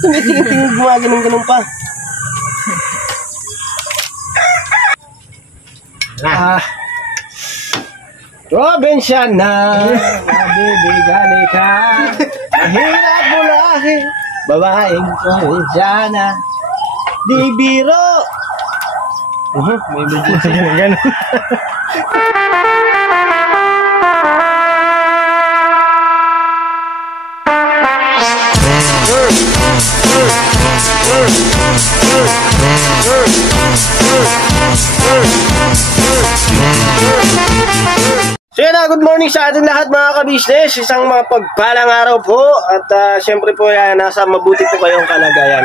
Tumitingin-tingin gumaganon-ganon pa. Probinsya na nabibigani ka. Mahirap mulahin babaeng probinsyana. Di biro. May bigyan siya ng gano'n. So yun na, good morning sa ating lahat mga ka-business. Isang mapagpalang araw po. At syempre po yan, nasa mabuti po kayong kalagayan.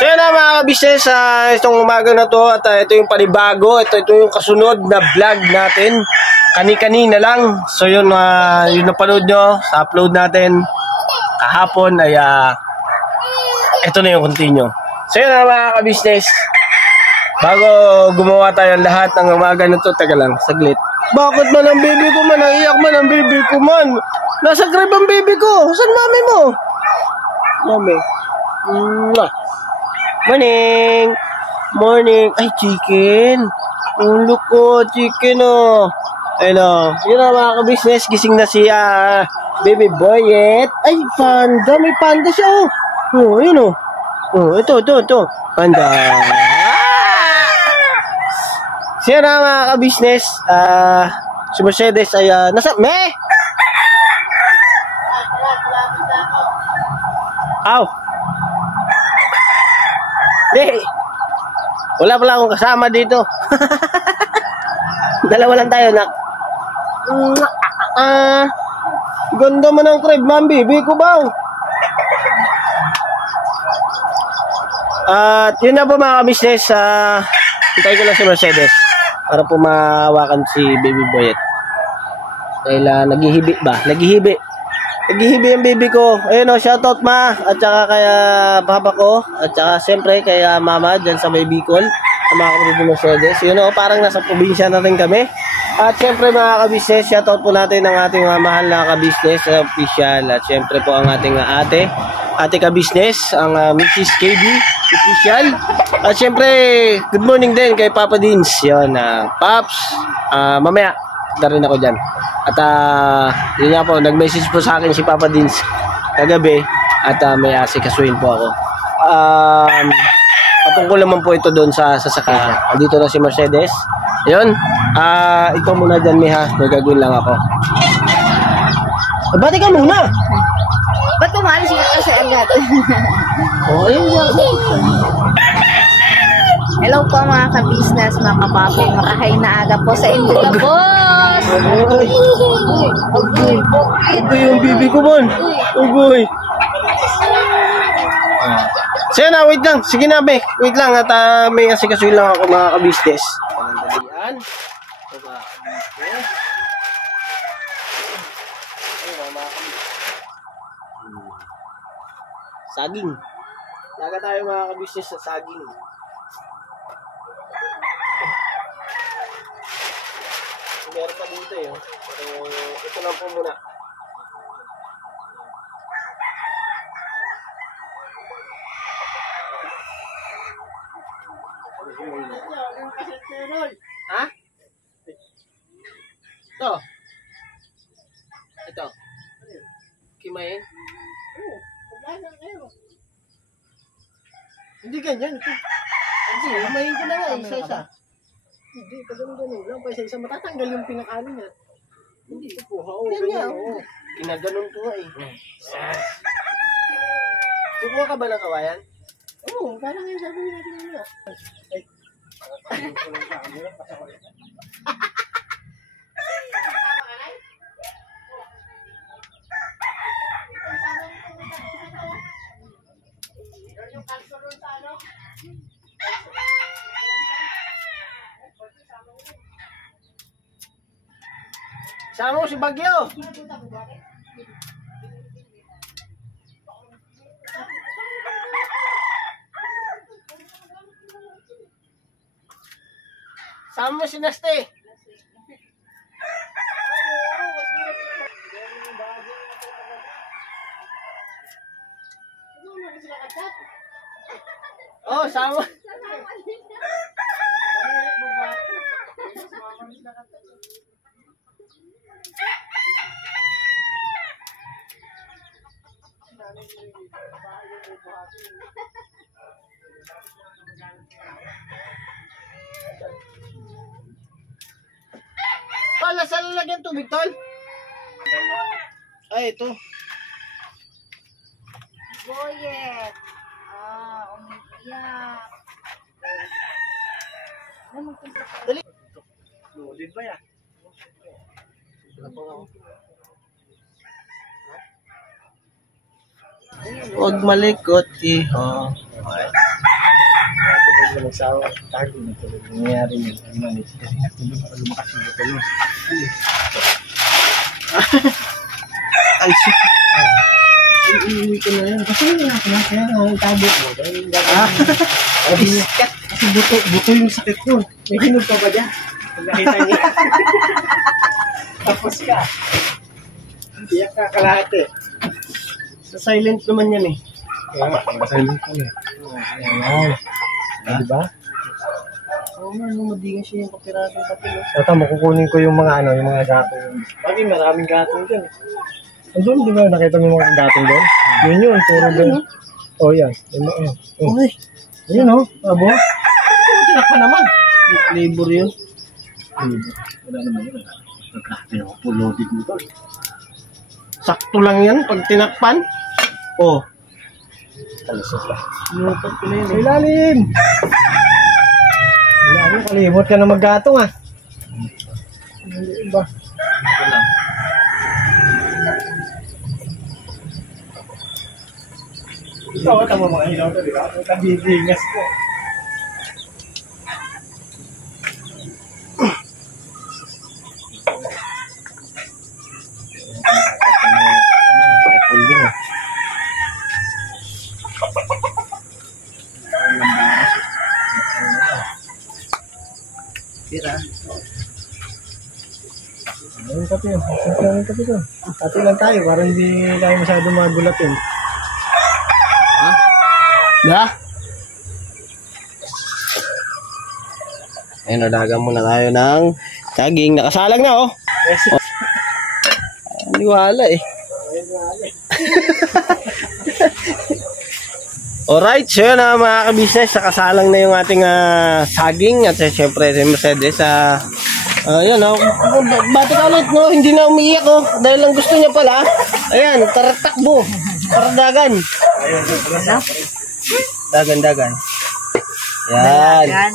So yun na mga ka-business, itong umaga na to. At ito yung panibago. Ito yung kasunod na vlog natin. Kani-kanina lang. So yun, yung napanood nyo sa upload natin kahapon ay ito na yung continue. So yun na mga ka-business, bago gumawa tayo ng lahat ng umaga na to, taga lang, saglit. Bakit man ang baby ko man? Naiyak man ang baby ko man. Nasa crib ang baby ko. Saan mami mo? Mami. Morning. Morning. Ay, chicken. Ulo ko, chicken oh. Ayun oh. Yun na mga ka-business. Gising na siya. Baby boyet. Ay, panda. May panda siya oh. Oh, yun oh. Oh, ito. Panda. Siya na mga ka-business, si Mercedes ay nasa, Aw! Di! Wala pala akong kasama dito. Dalawa lang tayo, nak. Ganda man ang crib, ma'am, baby ko ba? At yun na po mga ka-business, hintay ko lang si Mercedes para po mahawakan si baby boyet. Dahil naghihibi ba? Naghihibi ang baby ko. Ayun o, shoutout ma. At saka kaya papa ko. At saka siyempre kaya mama dyan sa may Bicol. Sa mga kapatid ni Mercedes. Yun o, parang nasa probinsya na rin kami. At siyempre mga ka-business, shoutout po natin ang ating mahal na ka-business official. At siyempre po ang ating ate ka-business, ang Mrs. KB official. At siyempre, good morning din kay Papa Dins. Yun, Paps, mamaya, darin ako dyan. At yun nga po, nag-message po sa akin si Papa Dins kagabi. At may asikasuhin po ako. Patungkol naman po ito doon sa sasakyan. Dito na si Mercedes. Yun, ikaw muna dyan, Miha. May gagawin lang ako. Bati ka muna! Ba't umalis ka kasi agad? Oh, ayun yan. Hello po mga ka-business, mga kapapi, makahay na aga po sa inyo na boss! Agay yung bibi ko man. Agay. Sige na, wait lang. Sige na, be. Wait lang. At may asikasuhin lang ako mga ka-business. Panandalian. Saging. Laga tayo mga ka-business sa saging. Meron pa dito eh. Pero ito lang po muna. Ha? Ito. Kimain? Oo. Hindi ganyan. Hindi, himayin ko na nga isa-isa. Hindi, pagano'n lang. Pa isa-isa matatanggal yung pinakaano niya. Hindi, kuha o. Ganyan. Kinaganon ko nga eh. Kukuha ka ba ng kawayan? Oo, parang yung sabi natin nila. Ay. Sama mo si Bagyo. Sama mo si Naste. Oh, sama. Tol, saan lalagyan tubig, Tol? Ay, ito. Boyet. Umiiyak. Dali. Lulid ba yan? Huwag malikot, iho. Nangyayari yun. Ay, shit. Iiwi ko na yan. Kasi yun ako na. Kaya nga, itabo mo. Kasi buto yung sakit ko. May hinog ka ba dyan? Pag nakita niya. Tapos ka. Iyak ka kalahati. Sa silent naman yan eh. Kaya nga, silent ka na. Ayan. Diba? Oo nga, madingan siya yung kapiraso sa pilo. Ito, makukunin ko yung mga ano, yung mga gatong. Bagay, maraming gatong dyan. Andun, di ba? Nakita mo yung mga gatong doon? Yun, puro doon. Oh, yan. Yan. Uy, Ayun, oh. Abo. tinak pa naman. Labor yun. Wala naman yun. Nagkakati ako, pulodit mo to. Sakto lang yan pag tinakpan. Oh. Kalusot lang. Lutot ko na yun Sa eh. ilalim! Ilalim, kalimot ka na maggatong ah. Hindi ba? Ito lang. Ito, tama mga ilaw to, di ba? Ang kabibingas ko. Tira. Ayun kape yun. Ayun kape ko. Kape lang tayo para hindi tayo masyadong magulatin. Ha? Da? Ayun, nadagan muna tayo ng saging. Nakasalang na, oh. Niwala eh. Alright, so yun na mga kabisnes, nakasalang na yung ating saging at syempre si Mercedes ayan, bati ka ulit, no? Hindi na umiiyak, oh, dahil lang gusto niya pala. Ayan, taratakbo, taradagan. Dagan. Yan,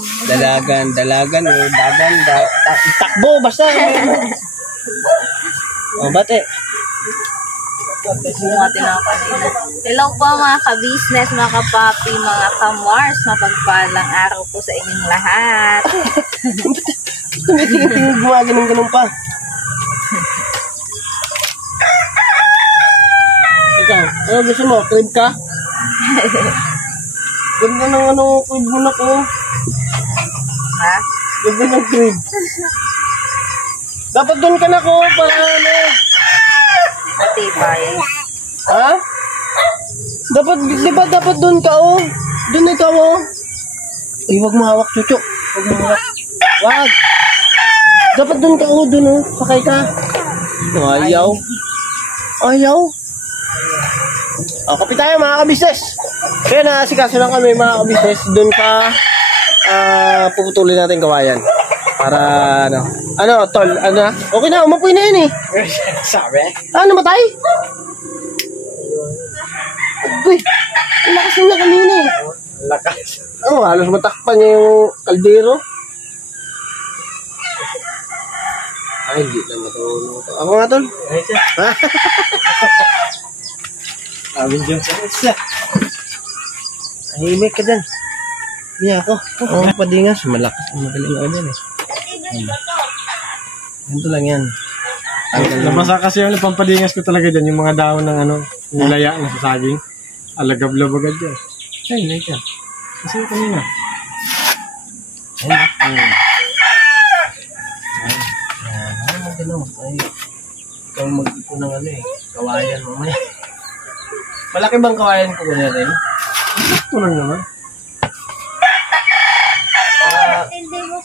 dalagan, takbo, basta. Oh, bate. Hello po mga ka-business, mga ka-papi, mga ka-mars, mapagpalang araw po sa inyong lahat. Tingin-tingin ganun pa. Ikaw, ano gusto mo? Crib ka? Ganda ng crib mo na ko. Ha? Ganda ng crib. Dapat doon ka na ko para ano. Matibay. Ha? Dapat, di ba dapat doon ka, oh? Doon ikaw, oh. Ay, wag mo hawak, chucho. Wag mo hawak. Wag. Dapat doon ka, oh. Doon, oh. Sakay ka. Ayaw. Oh, kapit tayo, mga kabisnes. Kaya nasikaso lang kami, mga kabisnes. Doon ka, puputulin natin kawayan. Para, tol, okay na, umapoy na yun, eh. Sabi? Namatay? Uy, ang lakas niya kanina eh. Lakas. Halos matakpan niya yung kaldero. Ay, hindi na matulog. Ako nga, tol. Ay, siya. Sabi dyan sa isa. Ahimik ka dyan. Hindi ako. Oo, padingas. Malakas. Magaling ako dyan eh. Ganito lang yan. Nabasa kasi yung pampadingas ko talaga dyan, yung mga daon ng nilaya na sa saging. Alagab-lab agad dyan. Ay, hindi ka. Kasi yung kanina. Ikaw mag-ipon ng kawayan mamaya. Malaki bang kawayan ko na rin? Ito lang naman.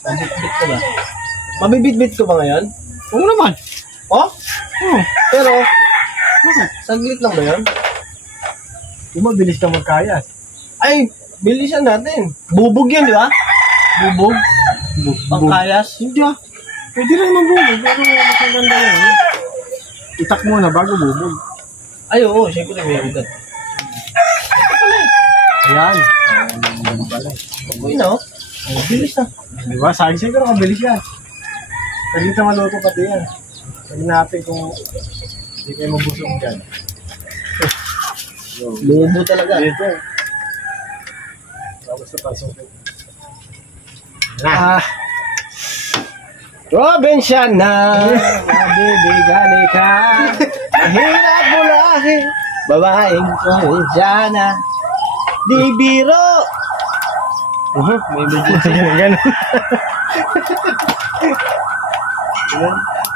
Mabitbit ko ba? Mabibitbit ko ba ngayon? Oo naman. Oh? Oo. Pero, Bakit? saglit lang ba yun? Kung mabilis ka magkayas. Ay, bilisan natin. Bubog yun, di ba? Bubog? Pangkayas? Hindi ah. Pwede rin mabubog, pero mas maganda yun. Itak muna bago bubog. Ay, oo, syempre may ugat. Ayan. Okay na, oh. Bilis na. Di ba? Sabi siguro kabilis yan. Pwede na maluto pati yan. Pwede natin kung hindi kayo mabusog dyan. Lubo talaga. Dito. Tapos na pasok. Ah. Provinciana, nabibigani ka. Mahirap mulahi, babaeng provinciana. Di biro. May bigyan siya. Ganun.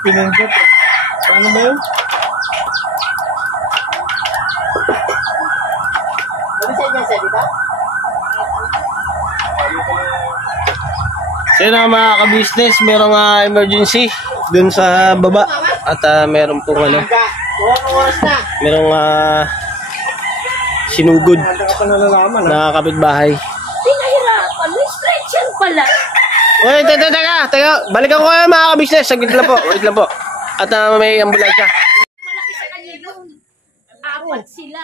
Pinuntot. Paano ba yun? Ano sa inyo, Sebita? So yun mga ka-business, merong emergency dun sa baba. At meron pong merong sinugod Handa ka pa nalalaman na kapitbahay. Pinahirapan, may stretch yan pala. Uy, teka. Balikan ko kayo mga ka-business. Saglit lang po, wait lang po. At may ambulansya. Malaki sa kanya yun. Apat sila.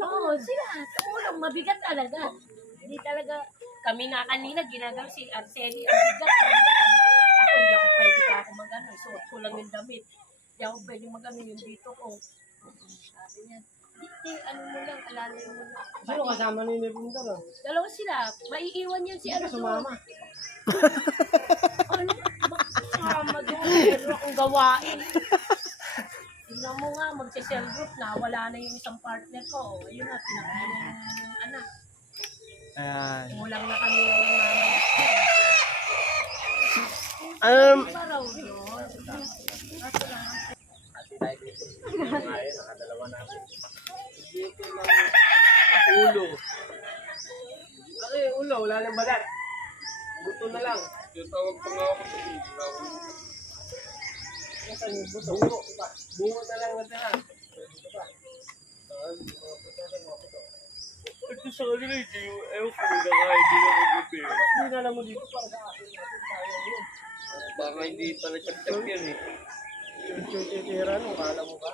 Oo, sila. Tulong, mabigat talaga. Hindi talaga, kami nga kanina, ginagawa si Arceli. Ang bigat. Ako, hindi ako pwede ka ako mag-ano. Suot ko lang yung damit. Hindi ako pwede mag-ano yung dito ko. Sabi niya, hindi, ano mo lang, alalayo mo lang. Sino kasama ni Nebunda no? Dalawa sila. Maiiwan yan si ano. Sumama. Ano? Sumama doon. Meron akong gawain. Tingnan mo nga, magse-cell group na. Wala na yung isang partner ko. Ayun na, pinakain yung anak. Ayan. Mulang na kami yung nanay. Paraw yun. Kaso lang. Ulo. Ano yung ulo? Wala nang balat. Buto na lang. Yung tawag pa nga ako sa ulo. Nasaan yung buto? Bungo na lang natira. Dito pa. Ito sa kanila, ewan ko na kaya hindi na mag-repair. Hindi na lang mo dito para sa akin. Baka hindi pa nag-check yan eh. Tira nung kala mo ba?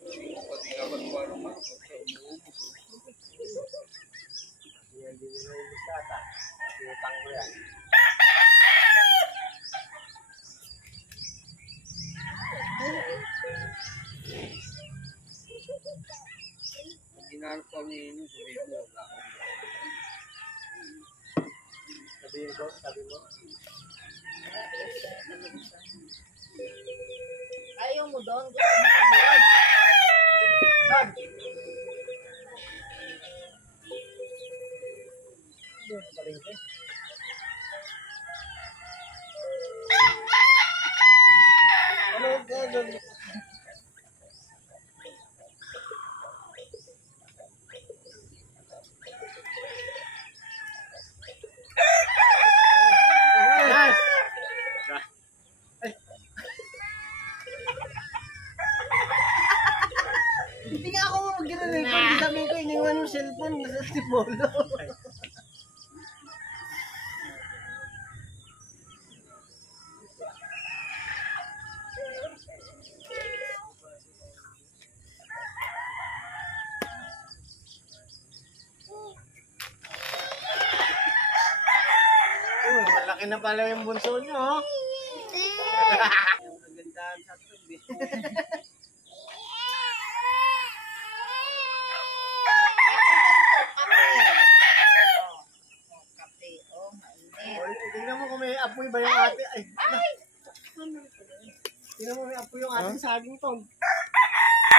Pati nga magparang ako. Hindi nyo naubos ata. Sinutang ko yan. Ginarap kami yun, sabihin mo. Sabi mo. Ayaw mo doon. Gusto mo sa buwan. Hindi nga ako mag-gano'n eh. Pag sabihin ko, iniwan yung cellphone. Nasa si Polo. Malaki na pala yung bunso nyo, oh. Magandaan sa tubi. Tingnan mo kung may apoy ba yung ate. Ay, tingnan mo may apoy yung ating saging to.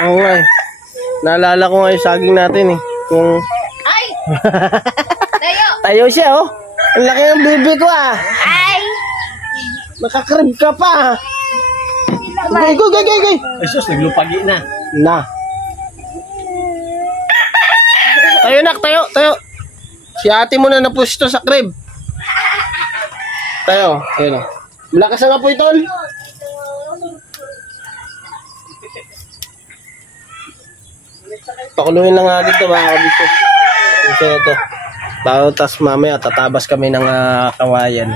Oo nga eh. Naalala ko nga yung saging natin eh. Kung... Ay! Tayo! Tayo siya oh. Ang laki ng bibi ko ah. Ay! Nakakrib ka pa. Go. Ay sus, naglupagi na. Na. Tayo nak, tayo, tayo. Si ate mo na napusto sa crib. Tayo, ayun o. Malakas na nga po ito. Pakuluhin lang nga dito mga kabisyo. Kasi ito. Bago tas mamaya tatabas kami ng kawayan.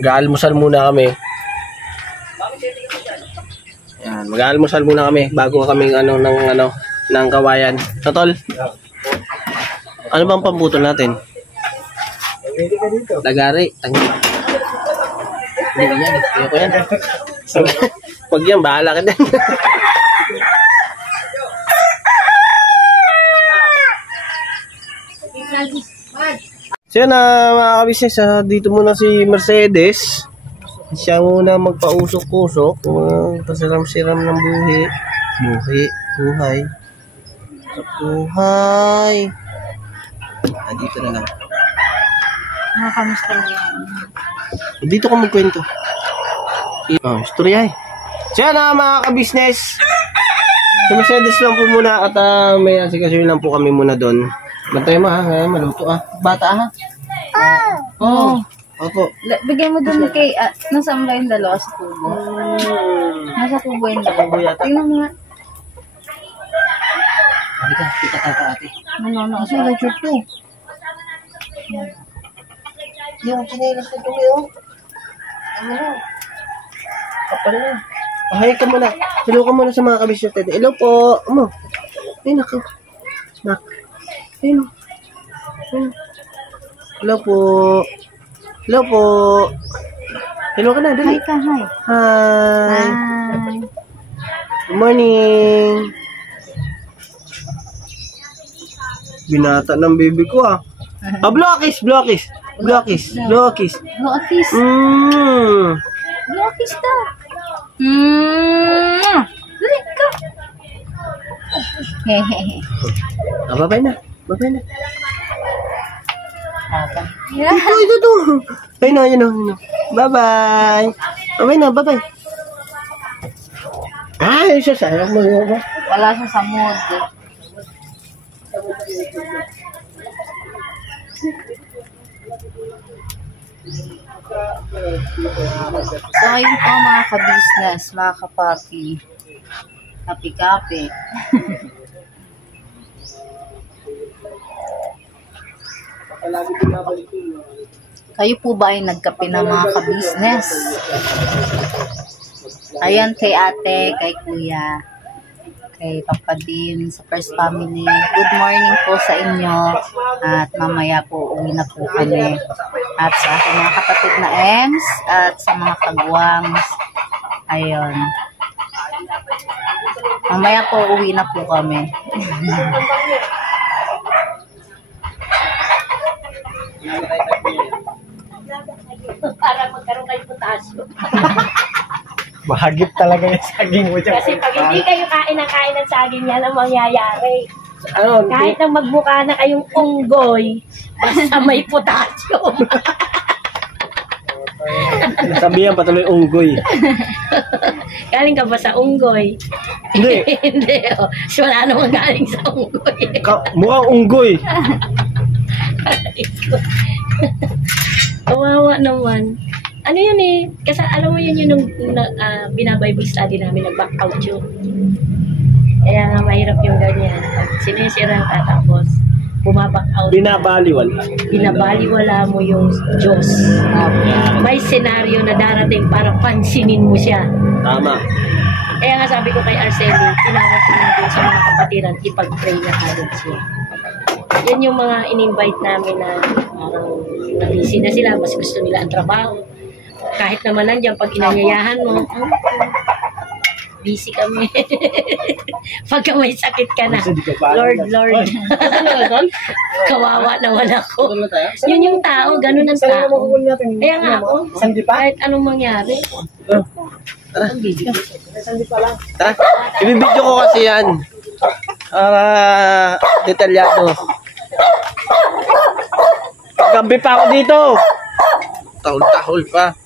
Mag-aalmusal muna kami. Yan, mag-aalmusal muna kami bago kami ng kawayan. Totol? Ano bang pambutol natin? Lagari. Hindi yan. Ayoko yan. Huwag yan, bahala ka din. So yun mga kabisnes, dito muna si Mercedes. Siya muna magpausok-usok, pasiram-siram ng buhay. Dito na lang. Kamusta yan? Dito ka magkwento. Istorya eh. So yan mga kabisnes. Si Mercedes lang po muna at may asikasuhin lang po kami muna doon. Bantay mo ha, maluto bata ha. Oo. Opo. Bigay mo dun kay, nasaan ba yung dalawa sa tubo? Nasa tubo yung dalawa. Tingnan mo nga. Halika, kita tayo ate. Ano, sa lecture 2. Yung chinelas na kami Ano na? Kapal na. Hay ka muna. Hello ka muna sa mga kabisyo. Hello po. Ay naku. Hello po. Hello po. Hello ka na. Dali. Hi ka, hi. Hi. Hi. Good morning. Binata ng baby ko Blockies. Blockis daw. Dali ka. Hehehe. Babay na. Yeah. Ito. Ayun na. Bye-bye. Bye-bye. Ay, sayang mo yun. Wala siya sa mood. So, ayun po mga ka-business, mga kapapi. Kapi-kapi. Kayo po ba ay nagkape na mga ka-business? Ayan kay ate, kay kuya, kay Papa Din, sa First Family. Good morning po sa inyo. At mamaya po uwi na po kami. At sa aking mga kapatid na Ems at sa mga kagwangs. Ayun. Mamaya po uwi na po kami. Para magkaroon kayo potasyo. Mahagip talaga yung saging mo dyan. Kasi pag hindi kayo kain ng saging, yan ang mangyayari. Ano? Kahit nang magmukha na kayong unggoy, basta may potassium. Sabihan patuloy unggoy. Galing ka ba sa unggoy? Hindi. Hindi. So, wala naman galing sa unggoy. Mukhang unggoy. Kawawa naman. Ano yun eh? Kasi alam mo yun yung binabible study namin, nag-back out yun. Kaya nga mahirap yung ganyan. Pag sinisira ka tapos bumaback out. Binabaliwala mo yung Diyos. May senaryo na darating para pansinin mo siya. Tama. Kaya nga sabi ko kay Arceli, kailangan ko natin sa mga kapatiran, ipag-pray na agad siya. Yan yung mga in-invite namin na busy na sila, mas gusto nila ang trabaho. Kahit naman nandiyan, pag inanyayahan mo, busy kami. Pagka may sakit ka na, Lord, kawawa naman ako. Yun yung tao, ganun ang tao. Kaya nga ako, kahit anong mangyari. Tara, ibibidyo ko kasi yan. Detalyado. Gabi pa ako dito. Tahol pa.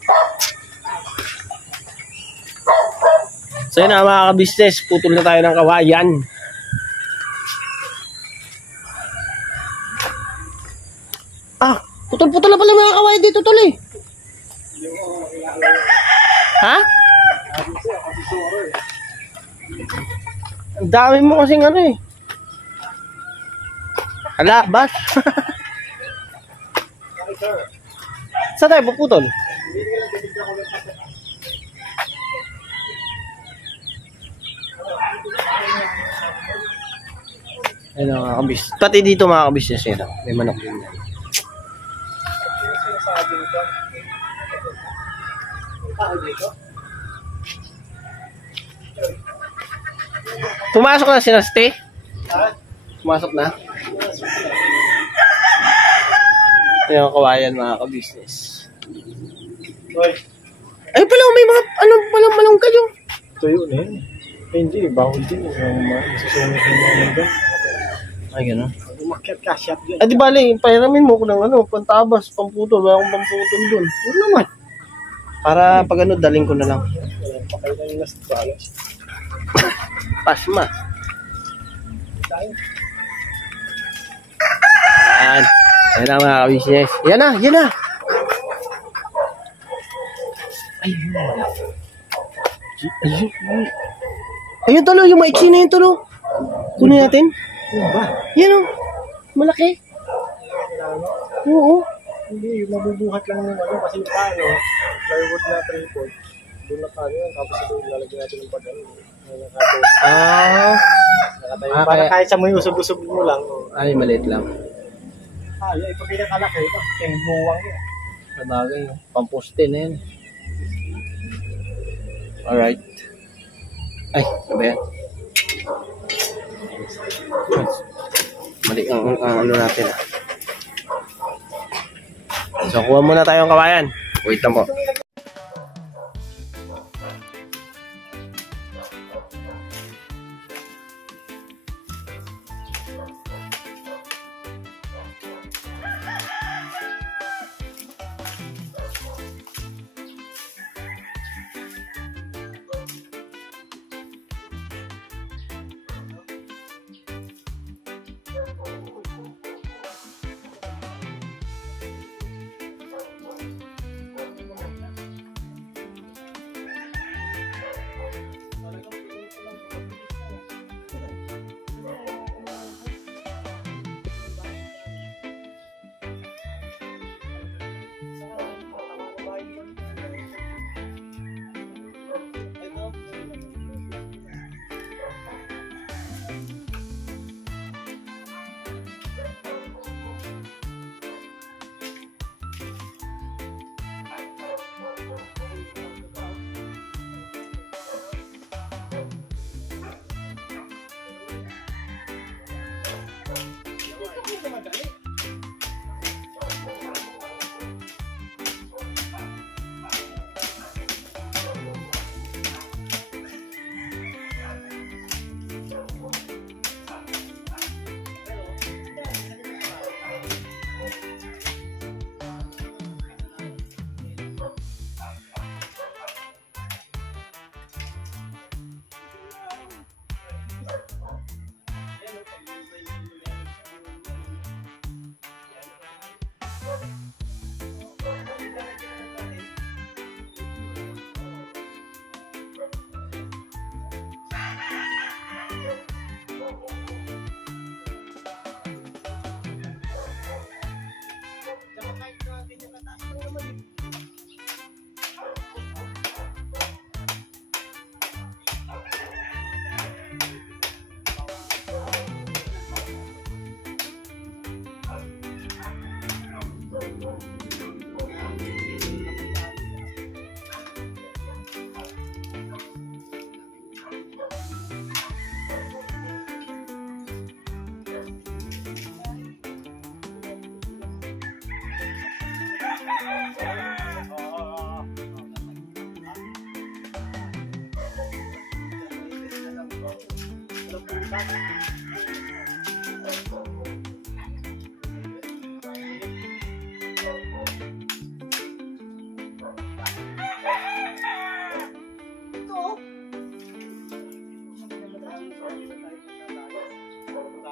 So yun na mga ka-business, putol na tayo ng kawayan. Putol-putol na pala mga kawayan dito, tol eh. Ha? Ang dami mo kasing ano eh. Hala, bas. Saan tayo puputol? Ayun mga kabis. Pati dito mga kabis na may manok din yan. Pumasok na si Naste? Pumasok na? Ito yung kawayan mga kabisnes. Ay pala, may mga palang malong kayo. Tuyo na yun. Hindi, bawal din. Yung masusunod ng mga nandun. Ay, gano'n. Umakyat ka, shot dyan. Di bale, pairamin mo ko ng pantabas, pamputol. Wala akong pamputol dun. Ano naman? Para pag daling ko na lang. Pakay na yung nasa balas. Pasma. Yan. Yan na mga kabisnes. Yan na, yan na. Ayun talo, yung maiksi na yun talo. Kunin natin. Ano ba? Yan o. Malaki. Oo. Hindi, mabubuhat lang yung ano kasi paano, plywood na tripod. Doon na paano yun, tapos ito lalagyan natin ng pagano. Ah. Para kahit sa may usog-usog mo lang. Ay, maliit lang. Yung ito pinakalaki, ito, yung buwang yun. Sabagay, pamposte na yan. Alright. Ay, ano ba yan? Mali ang ano natin ah. So, kuha muna tayong kawayan. Wait lang po.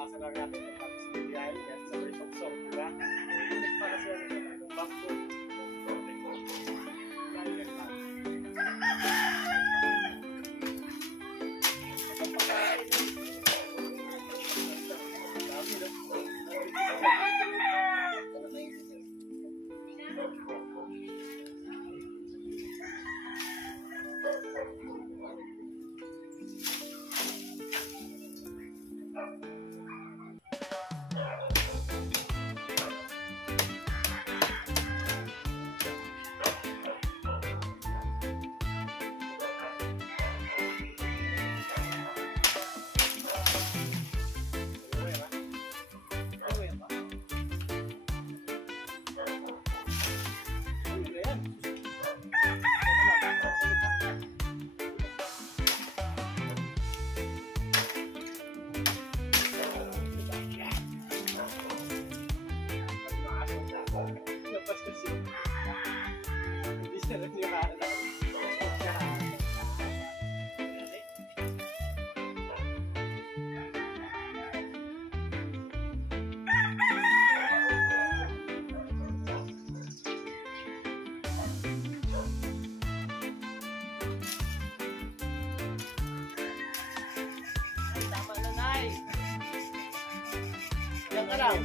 Sa natin, tapos bigyan, sabay sok-sok, diba? Para siya Labas kasi. Hindi siya nagkakaroon. Tama na, Nay. Yan ka lang.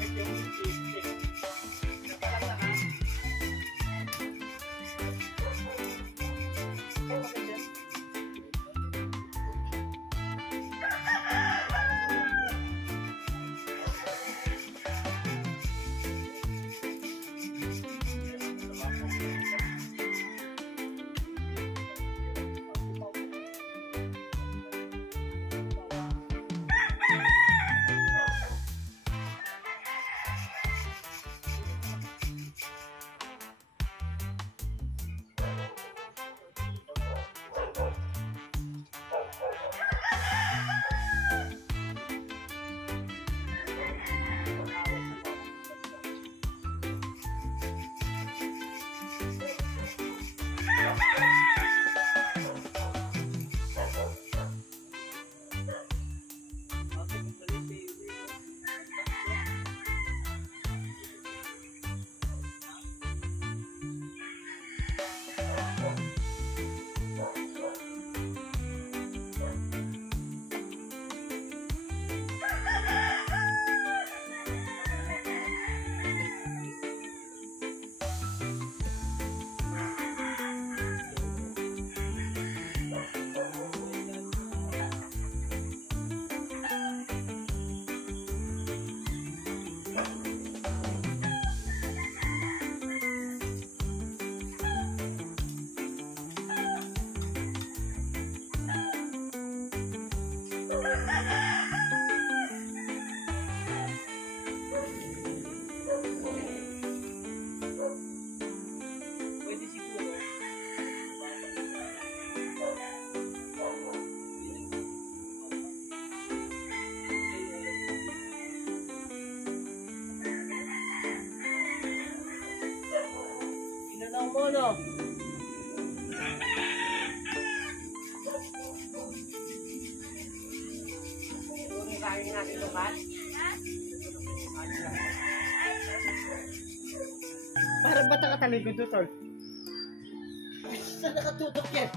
Inanaw mo, no? Kain natin ito, Kat. Para ba't nakatalikod to, tol? Saan nakatutok yan?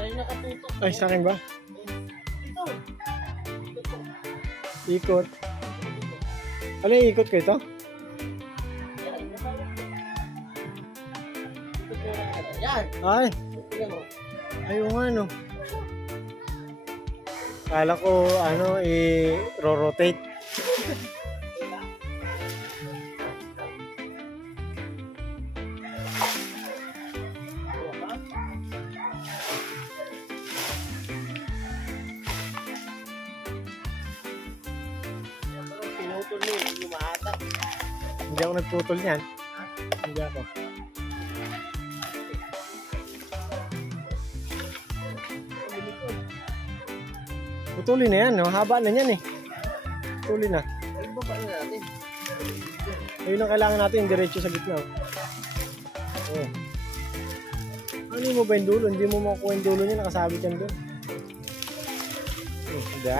Ay, nakatutok. Ay, sa akin ba? Ito. Ikot. Ano yung ikot ko ito? Yan. Ay, Tingnan mo. ayaw nga no. Kala ko, i-rotate. Pinutol mo, hindi lumahatak. Hindi ako nagputol niyan. Hindi ako. Putulin na yan, no? Haba na yan eh. Putulin na. Ay, baba na natin. Ayun ang kailangan natin, yung diretso sa gitna. Oh. Ano mo ba yung dulo? Hindi mo makukuha yung dulo niya, nakasabit yan doon. Hindi,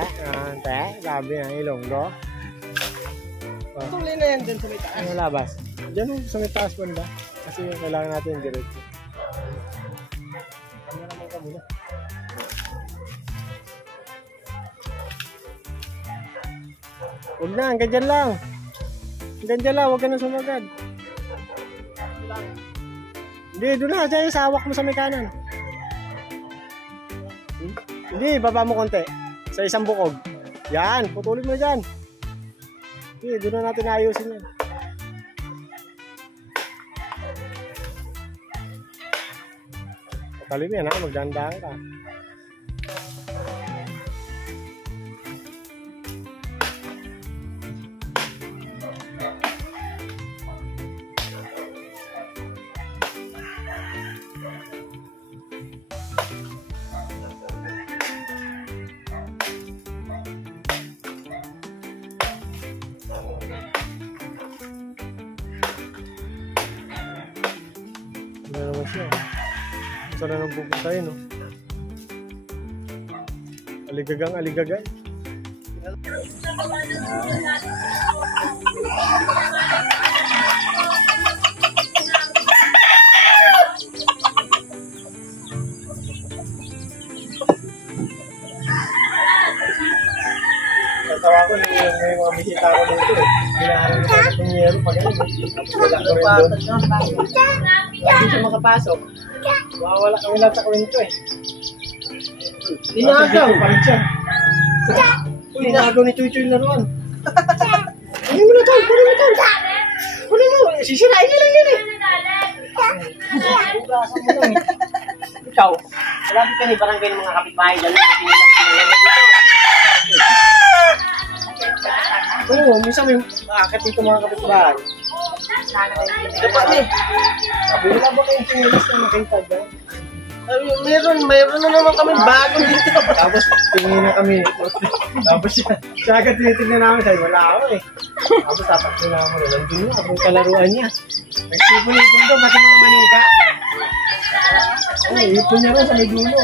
sabi na, ilong, do. Oh. Tuloy na yan dun sa may taas. Ano labas? Diyan sa may taas banda. Kasi yung kailangan natin yung diretso. Kanya naman ka muna. Huwag na, hanggang dyan lang. Hanggang dyan lang, huwag ka na sumagad. Hindi, doon na, dyan sa hawak mo sa may kanan. Hindi, baba mo konti. Sa isang bukog. Yan, putulin mo dyan. Hindi, doon na natin ayusin yan. Patalim yan ha, magdandaan ka. gusto na nang pupuntahin, no? Aligagang, aligagan. Natawa ko may mga bisita ko dito eh. Hinaharap ko sa tunyero pag ano. Wala ko rin doon. Lagi siya makapasok. Wala kami lahat sa kwento eh. Tinagaw pa rin siya. Tinagaw ni Chuy Chuy laruan. Kunin mo na to, kunin mo to. Kunin mo, sisirain na lang yan eh. Ikaw, malapit ka ni barangay ng mga kapitbahay dyan. Oo, minsan may makakit dito mga kapitbahay. Dapat eh. Sabi nila ba kayong sinilis na nakita dyan? Mayroon na naman kami bago dito. Tapos tingin na kami. Tapos siya agad tinitignan namin. Sabi, wala ako eh. Tapos tatakbo na ako. Nandun na, kung kalaruan niya. Nagsipon-ipon doon, pati mga manika. Ipon niya rin sa may dulo.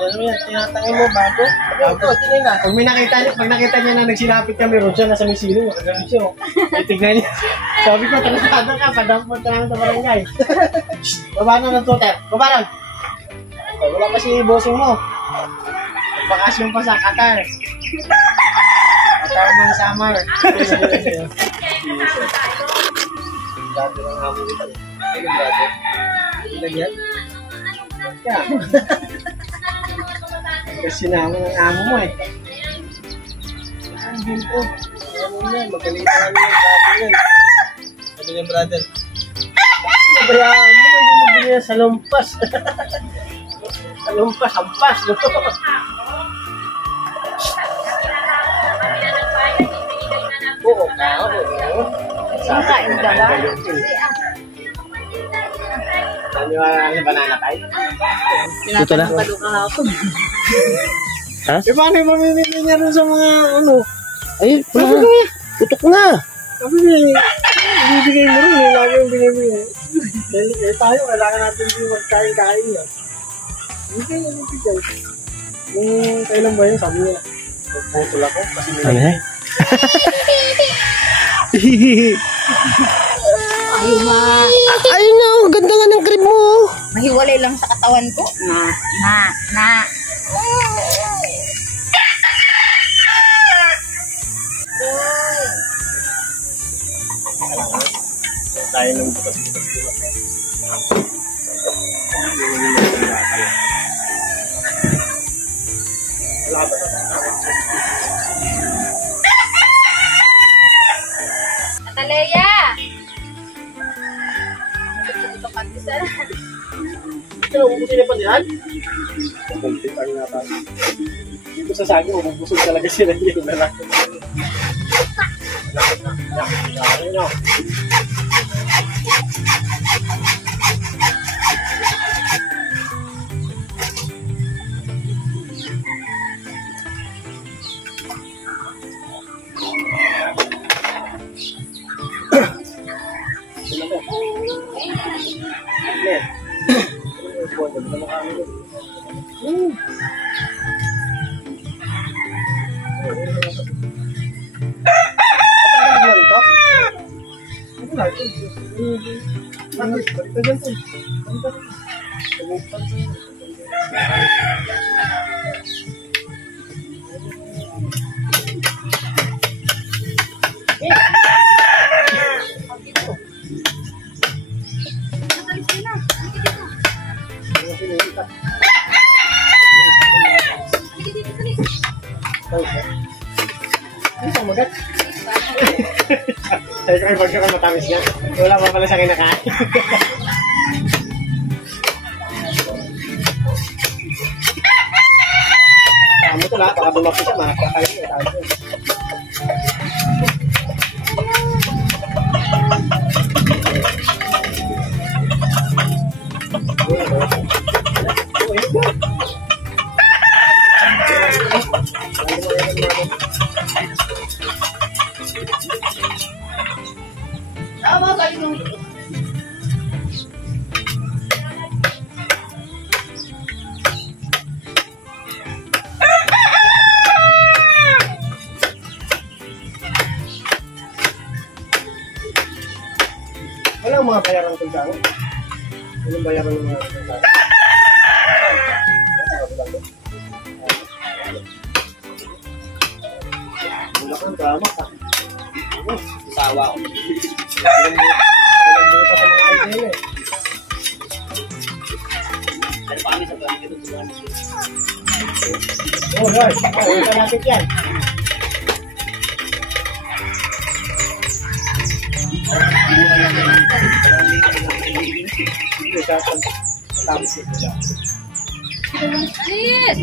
Ano yan, tinatangin mo bago? Bago, tingin na. Pag nakita niya na nagsilapit kami, ron siya nasa may silong, makaganon siya. Tignan niya. Sabi ko, talasado ka, padampot ka namin sa barangay. Baba na ng toter. Baba na. Wala pa si bossing mo. Bakasyon pa sa Qatar. Qatar man summer. Dati lang amo kita. Ay, brother. Lagyan. Yeah. Kasi naman ang amo mo eh. Hindi po. Magaling na namin yung brother yan. Sabi niya brother. Nabayaan mo. Hindi niya sa lumpas. Lumpas, hampas. Oo, kao. Sabi ko na kayo. Ano yung banana tayo? Ito na. Ha? Eh, paano yung mamimili niya rin sa mga ano? Ay, wala. Tutok na. Sabi niya, bibigay mo rin. Lagi yung binibigay. Eh, tayo, kailangan natin yung magkain-kain niya. Hindi na nabigay. Yung kailan ba yun, sabi niya, nagputol ako kasi Ano eh? Ay na, ganda nga ng crib mo. Mahiwalay lang sa katawan ko. Na. tayo ng bukas. Atalaya! Pero ubusin na pa niyan? Complete ang nata. Dito sa saging, ubusog talaga sila yung lalaki. Sabi ko kayo pagkakan matamis nga. Wala pa pala sa kinakain. Tama ito lahat. Baka bumaki siya. Makakakain mo. mga bayaran ko dyan? Anong bayaran ng mga dyan? Wala kang drama ka. Sawa ko. Walang buta sa mga idea eh. Ano pa kami sa plan? Oh, Lord. Ulit ka natin yan. Alis!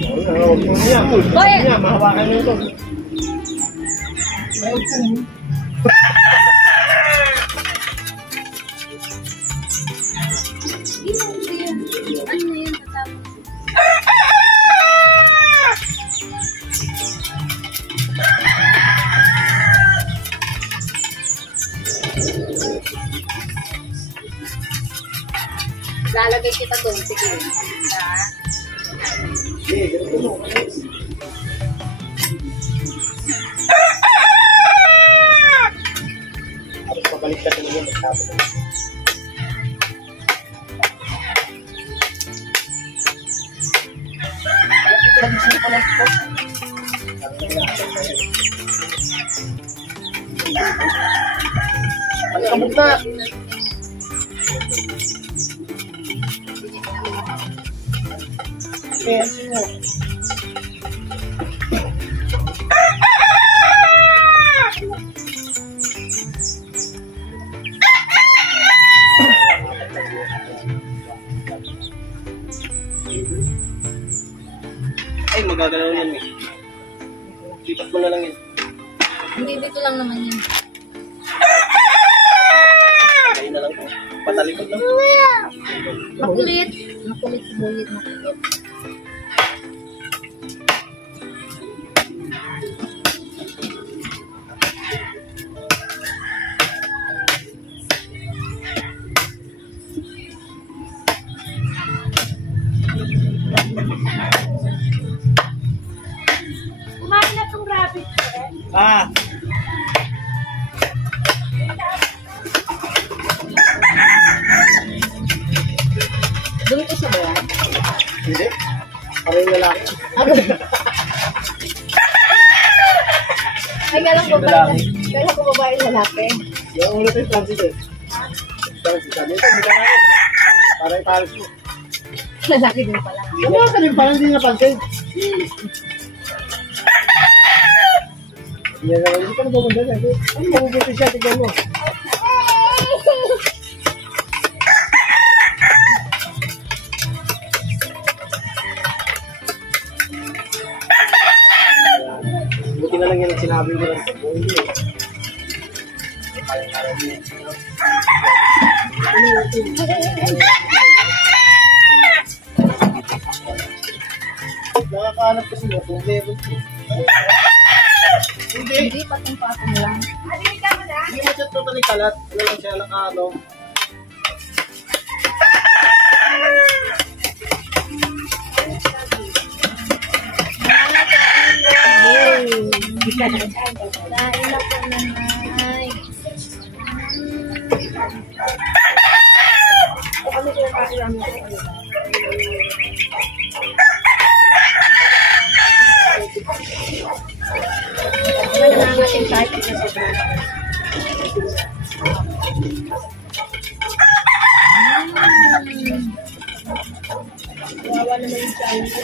Boy! Mahawakan nyo ito. Ano na yan? Tatapos. Lalagay kita doon. Sige. Tapos pabalik ka talaga magsabi na. Kabog na! Okay, ano? Ay, magagalaw yan eh. Lipat mo na lang yan. Hindi, dito lang naman yan. Kain na lang po. Patalikod lang. Makulit. Makulit si Boyet. Makulit. Kumain na itong rabbit. Ah! Doon ko sa bayan. Hindi. Parang yung lalaki. Ay, kailan ko babae. Kailan ko babae lalaki. Yung ulo ko yung Francis eh. Francis, sabi ito, hindi ka na eh. Parang iparis mo. Lalaki din pala. Yung mga ka rin, parang hindi napansin. Yan naman, hindi ka na pumunta na. Ano mabubuti siya, tignan mo. Buti na lang yan ang sinabi ko ng buhay eh. Nakakahanap kasi mo kung level 2. Hindi. Hindi, patong-patong lang. Hindi mo siya totally kalat. Ano lang siya nakaano. Dahil ako nanay. Nangangatin tayo na sobrang. Wawa naman yung Chinese.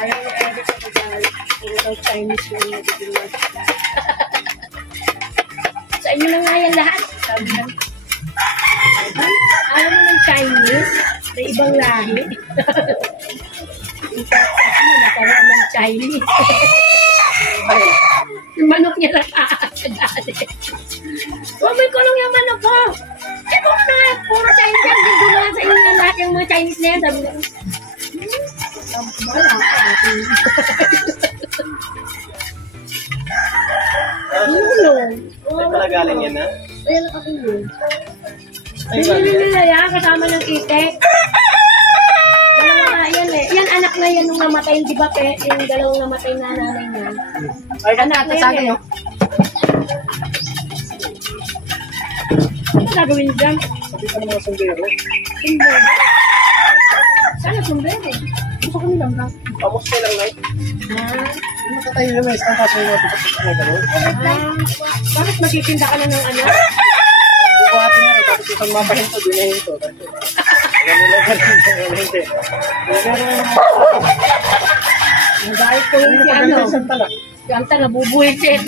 Ayaw na edit ako dyan. Puro daw Chinese yung nagiging. Sa inyo na nga yan lahat. Sabi na. Ayaw mo ng Chinese? May ibang lahi. Yung Texas mo, nakaroon ng Chinese. Yung manok niya nakakagali. Huwag mo ikulong yung manok ko. Eh, kung na, puro Chinese yan. Hindi na sa inyo na lahat yung mga Chinese na yan. Sabi na, wala ka. Ay, pala galing yan ha? Ayan ako yun. Ay, Binili nila yan, kasama ng itek. Dalawa nga yan eh. Yan, anak na yan nung namatay, di ba, pe? Yung dalawang namatay na nanay niya. Ay, Anak na yan eh. Ano gagawin dyan? Sabi ko ng mga sundero. Sombrero. Sana sombrero. Gusto ko nilang ka. Pamos ko lang, Nay. Hindi makatayo na mais. Ang kaso yung matipas na gano'n. Bakit magtitinda ka na ng ano? Bubuhatin nga rin. Tapos isang mapahinto. Di na hinto. Ganun lang hindi. Ang dahil ko yung si ano. Isang tala. Si Anta nabubuhisit.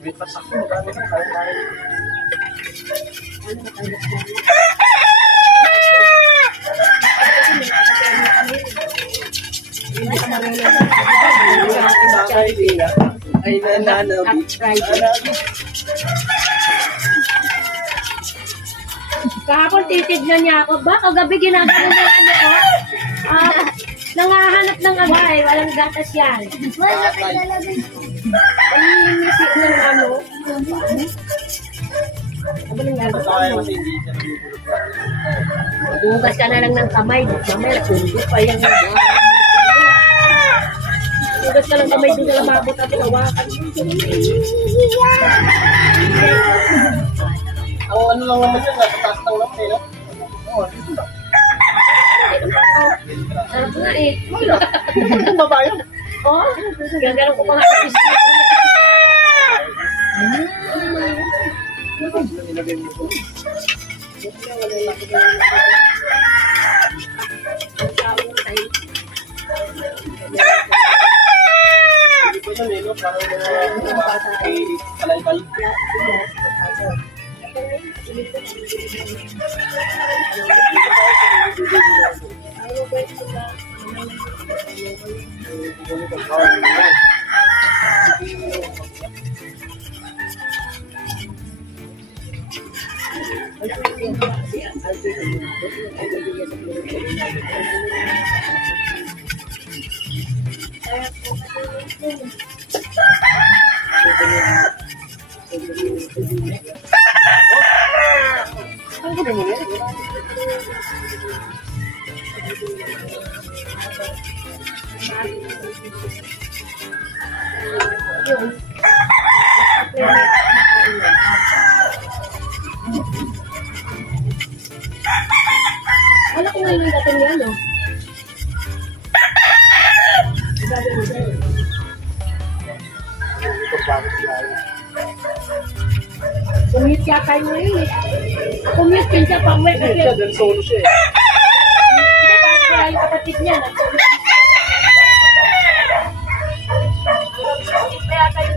May pasak mo. Dami na tayo. Ay, nananabi. Kahapon titignan niya ako. Ba, kagabi ginagawa niya ano ko? Nangahanap ng agay. Walang gatas yan. Nangingisip ng ano. Ano nang gagawin mo? Bukas ka na lang ng kamay. Mamaya, sundo pa yan. Bukas ka lang kamay doon sa lababo at tinawakan. Ang ano lang naman yun. Nasa taas lang naman eh. Oo, dito lang. Sarap nga eh. Ang babae. Oh, gagawin ko pa nga sa biscuit. Wala ko ngayon yung dating yan, no? Commute kaya tayo ngayon eh. Commute din siya pang wet. Kasi siya, dahil solo siya eh. Hindi pa kaya yung kapatid niya. Kaya tayo.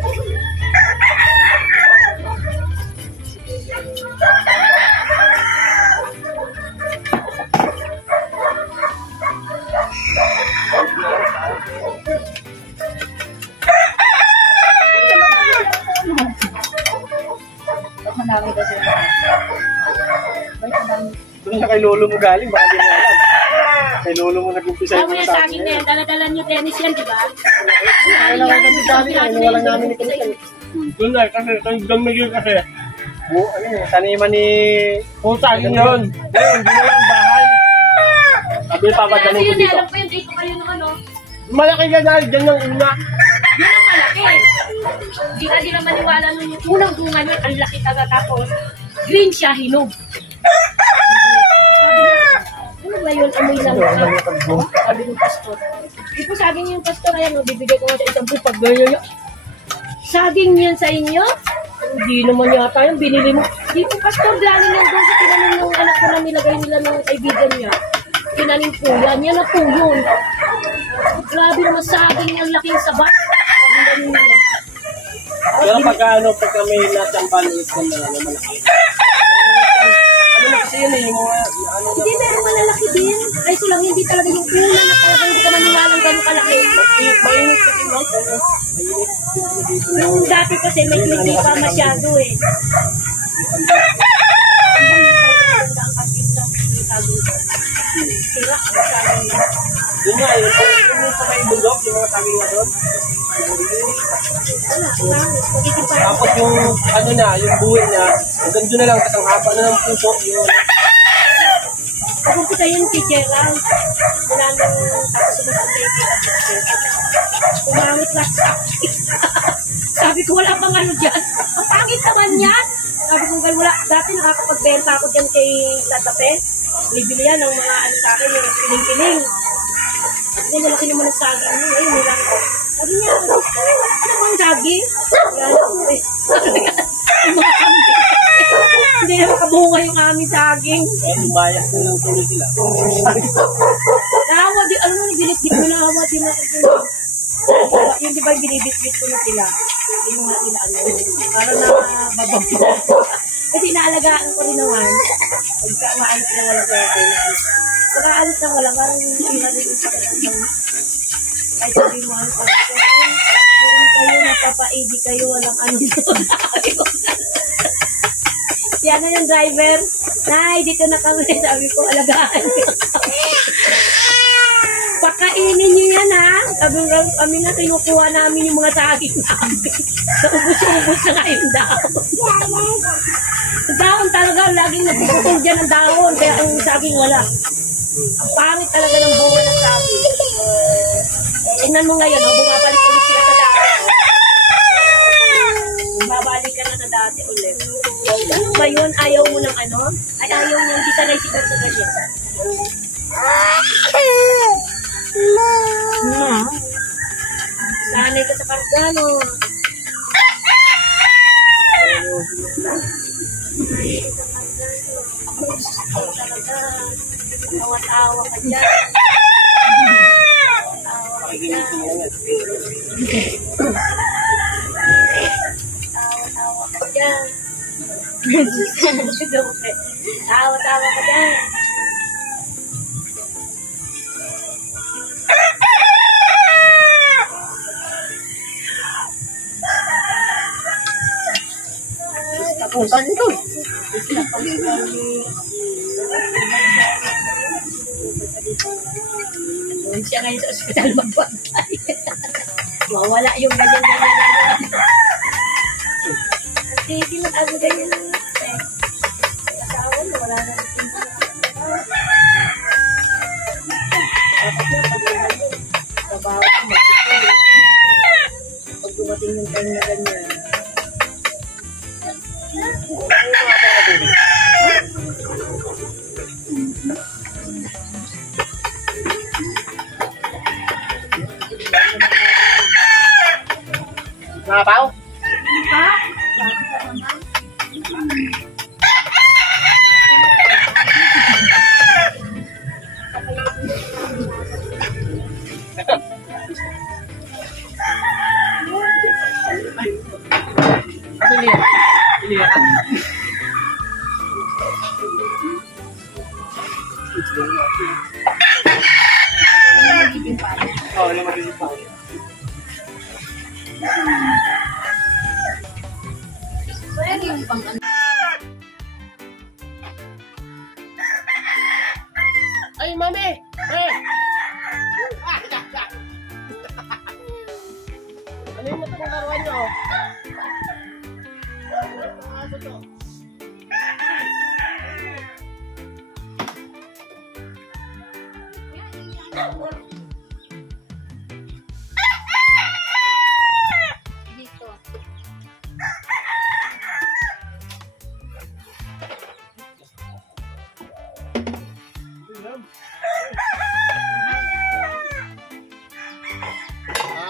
Doon na kay lolo mo galing, baka di mo alam. Kay lolo mo nag-umpisa Sabi yung niya sa akin na yan, dala-dala niyo tennis yan, di ba? Kailangan kami galing, ay nawalan namin ni Pinsan. Doon na, kasi doon magiging kasi. Ano eh, taniman ni... Puta, yun yun. Ngayon, hindi na lang bahay. Sabi Kasi papadalhin ko yun, dito. alam ko yun, dito kayo ng ano. Malaki ka na, dyan yung una. Yun ang malaki. Hindi ka nila maniwala nung yung unang bunga nyo, ang laki taga tapos. Green siya, hinog. Sabi niya, ano ba yun? Amoy lang siya. Sabi ng pastor. Di po sabi niyo yung pastor, ayan, bibigay ko nga sa isang pupag. Saging yan sa inyo? Hindi naman yata yung binili mo. Di po pastor, galing yan doon sa tinanim ng anak ko na nilagay nila ng kaibigan niya. Tinanim po yan. Yan na po yun. Grabe naman saging ang laking sabat. Ang ganun nila. Pero pagka may natang balit ko na malaki. Ano na kasi yun eh, yung mga ano na. Hindi, meron malalaki din. Ay, ito lang, hindi talaga yung una na talaga hindi ka maniwalang gano'ng kalaki. Mainit kasi no? Nung dati kasi medyo hindi pa masyado eh. Sira, masyado. Yun nga, yung sa may bundok, yung mga saging na doon. Magiging parang Tapos yung ano na, yung buhay na, hanggang doon na lang, kasang haba na ng puso, yung Pag-umpisa yun kay Gerald. Wala nang tapos sumasagot kay Gerald. Umangit na sa akin. Sabi ko, wala pang ano dyan. Ang pangit naman yan. Sabi ko, wala. Dati nakakapagbenta ako dyan kay Tatape. Bibili yan ng mga ano sa akin, yung piling-piling. Hindi, malaki naman ang saging mo. Ayun, nilang ko. Sabi niya, ano bang saging? Yung mga kambing. Hindi na makabuhay yung aming saging. Bayas na lang tuloy sila. Nahawa din, ano nung binitbit ko, nahawa din ako. Yung di ba yung binibitbit ko na sila? Yung mga sila, ano, parang na babag sila. Kasi inaalagaan ko rin naman. Pagka maalis na wala ko ako. Pagka alis na wala, parang hindi na rin isa. Ay, sabi mo, ano, sabi ko, ay, kayo, napapaibig kayo, walang ano doon. Sabi ko, yan na yung driver. Nay, dito na kami. Sabi ko, alagaan ko. Pakainin niyo yan, ha? Sabi ko, kami na kinukuha namin yung mga saging namin. Naubos-ubos na nga yung dahon. Dahon talaga, laging nagpuputol dyan ang dahon. Kaya ang saging wala. Ang pangit talaga ng bunga ng saging. Tingnan mo ngayon, bumabalik ulit sila sa dati. Babalik ka na sa dati ulit. Ano ba yun? Ayaw mo ng ano? Ay, ayaw niya, hindi sanay sigat sa ganyan. Sanay ka sa kargano. Awat-awa ka dyan. Awat-awa ka dyan. Awat-awa ka dyan. Awat-awa ka dyan. Kung saan ito? Doon siya ngayon sa ospital magbantay. Mawala yung ganyan-ganyan. Sige, mag-ano ganyan lang. Asawa na, wala na. Dapat na, pag-ano, trabaho ko mag-ipon. Pag dumating yung time na ganyan. Mga pao? Ha? Kasi niya. Hindi na. Oo, na magiging pao. Ay, mami! Ay! Ano yung matang laruan nyo? Ano to? Dito.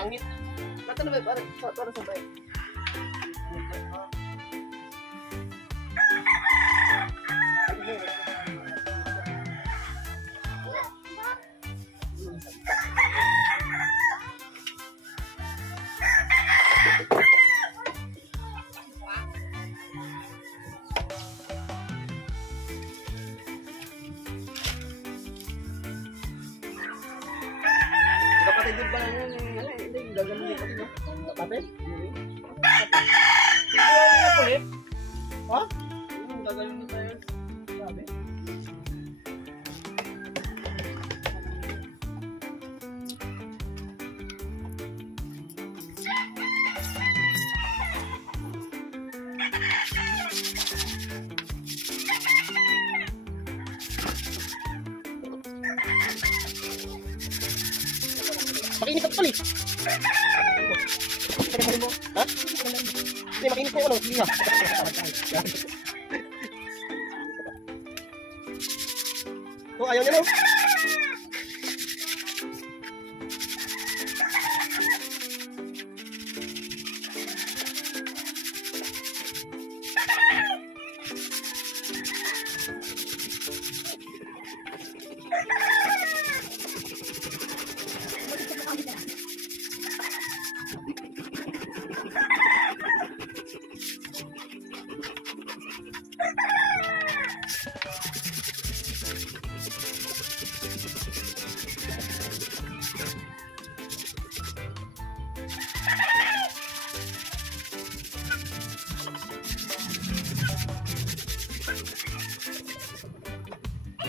Angit. Ba't ano ba? Para sabay. Kapatid din ba yan? Hindi, gagawin din kapatid. Kapatid? Kulit? Ha? Gagawin din tayo. Sabi? Makinis ako pala eh. Ha? Hindi, makinis na yung ano. Sige nga. Oh, ayaw niya no?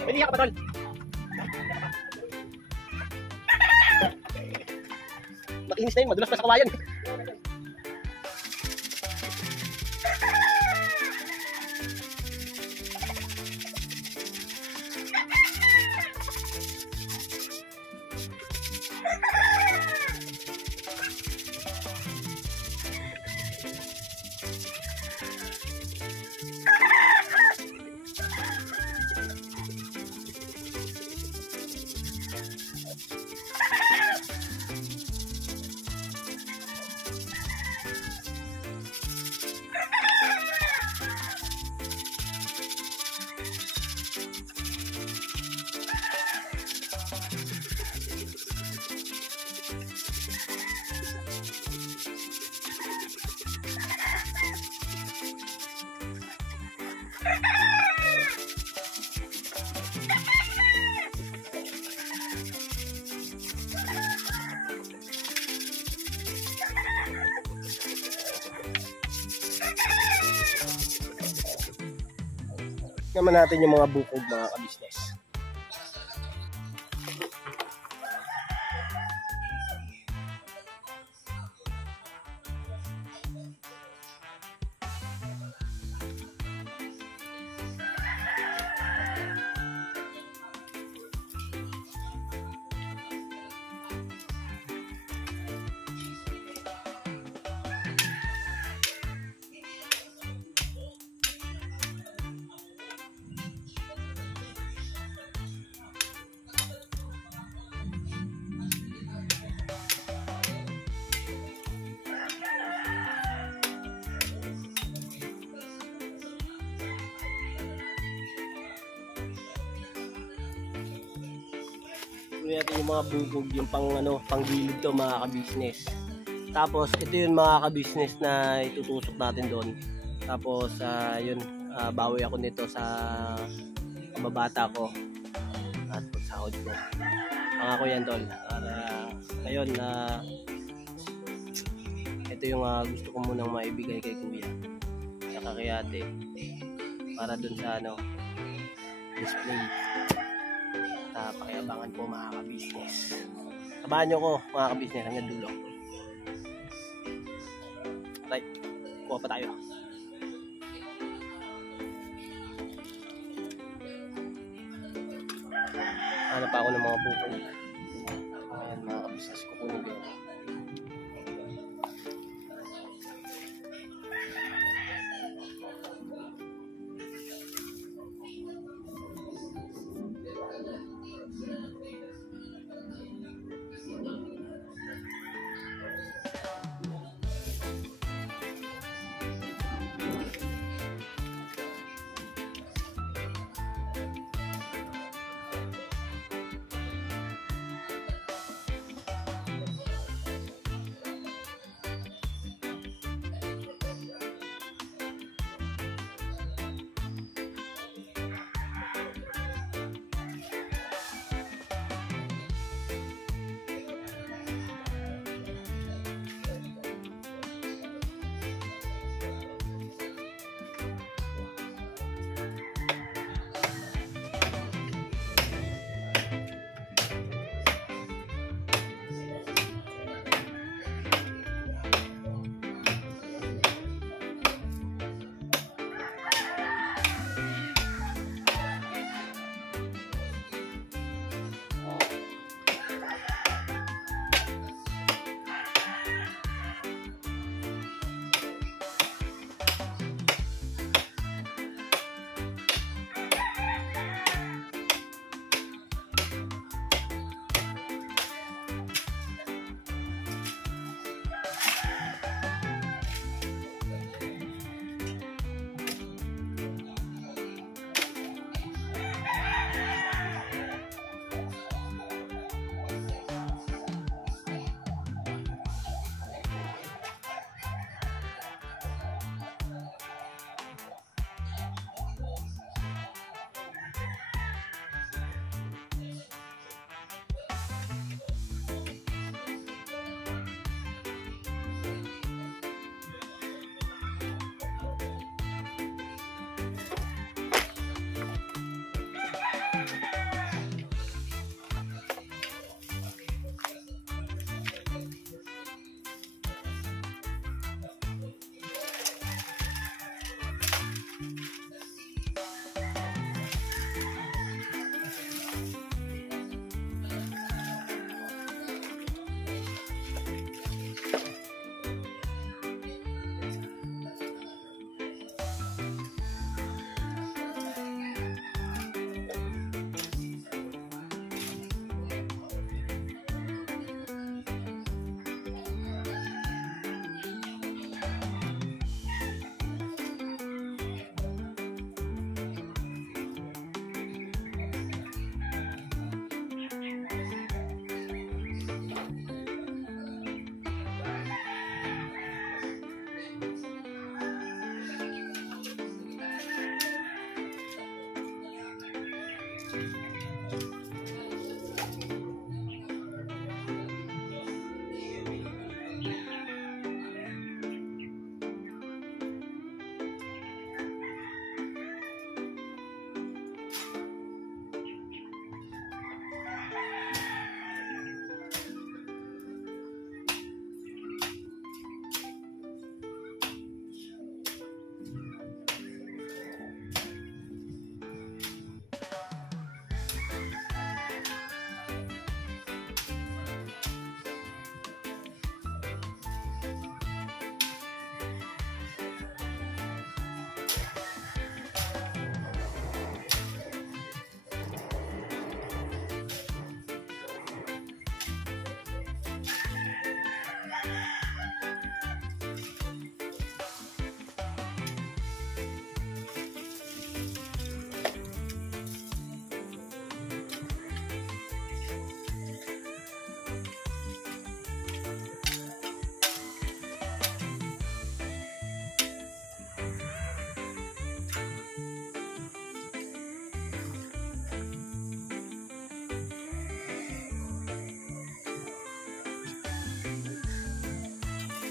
Pwede ka pa, tol. Makinis na yun, madulas pa sa kawayan. Naman natin yung mga bukog, mga ka-business. Tuloy natin yung mga bukog, yung pang gilid to, mga ka-business. Tapos ito yung mga ka-business na itutusok natin doon. Tapos yun, bawi ako nito sa kababata ko at pagsahod ko. Pangako yan, tol. Ngayon ito yung gusto ko munang maibigay kay kuya saka kay ate para dun sa display. Pakiabangan po, mga ka-business. Sabahan nyo ko, mga ka-business, hanggang dulo. Right, kuha pa tayo. Hanap pa ako ng mga bukog. Ayan, mga ka-business, kukunin ko.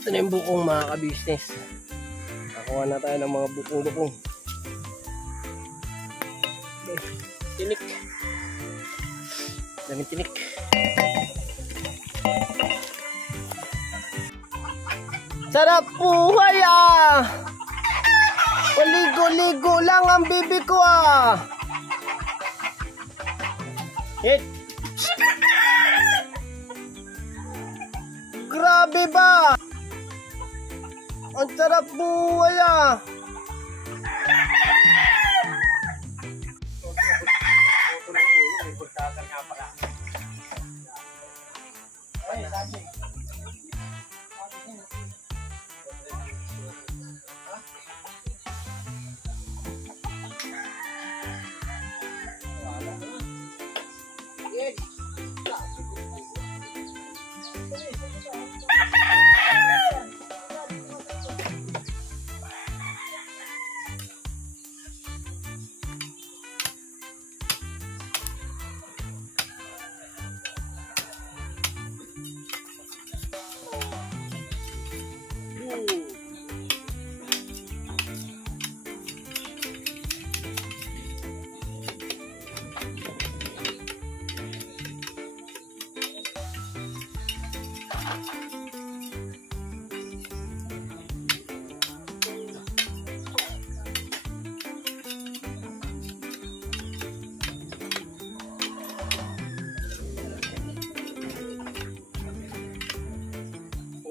Ito na yung bukong mga ka-business. Nakuha na tayo ng mga bukong-bukong. Tinik. Daming tinik. Sarap buhay ah! Paligo-ligo lang ang bibi ko ah! Hit! Grabe ba? Ang sarap buhay ah!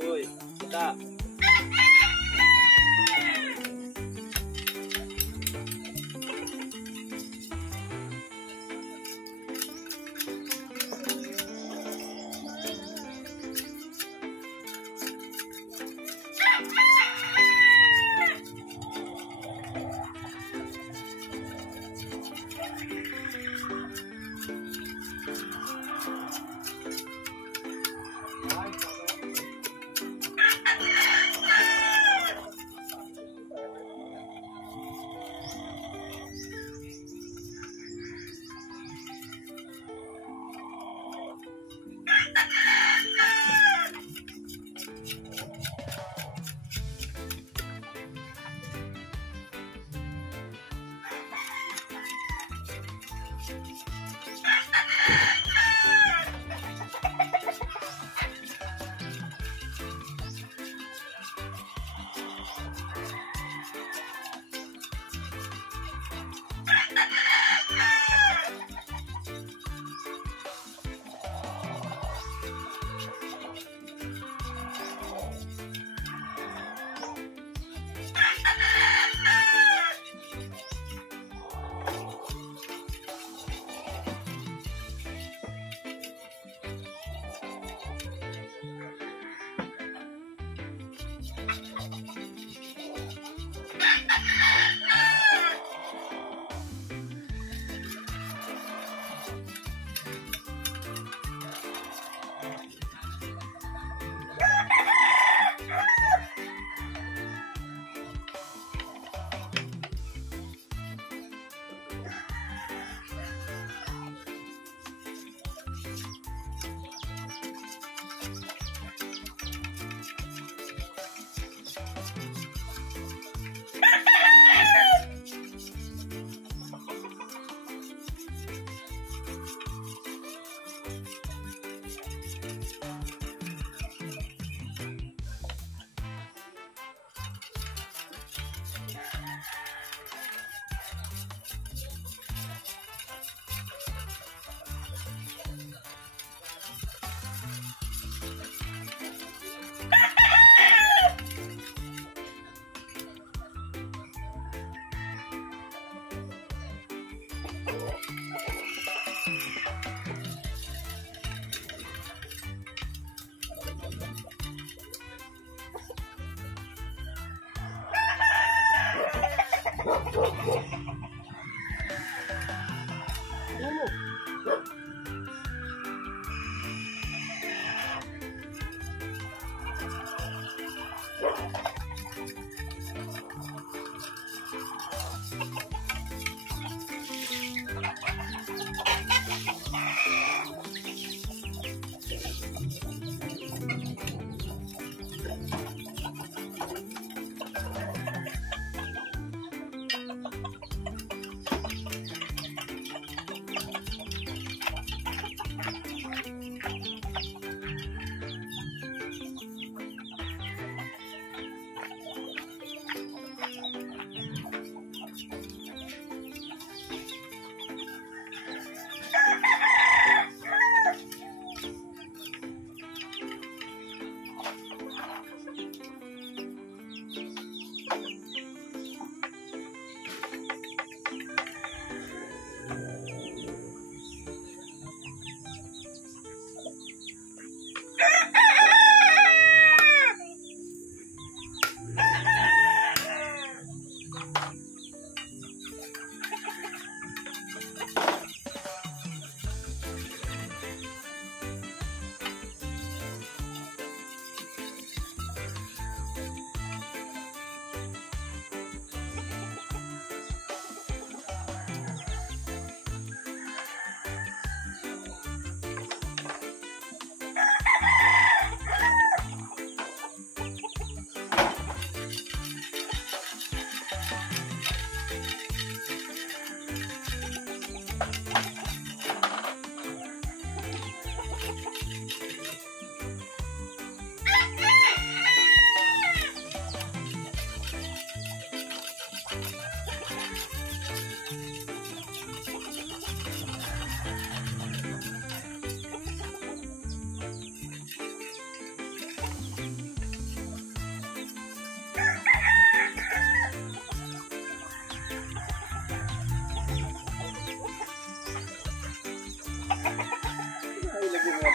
Uy, kita.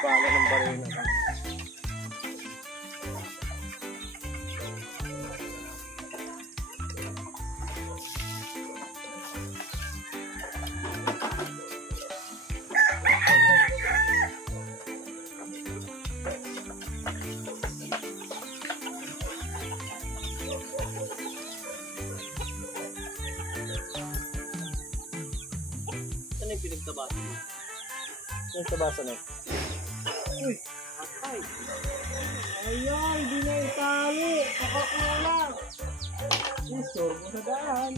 bala ng barena. Ano yung pinagtabasan mo? Yung tabasa na. Uy! Atay! Ayan! Di na itali! Nakakulang! Isor mo sa daan!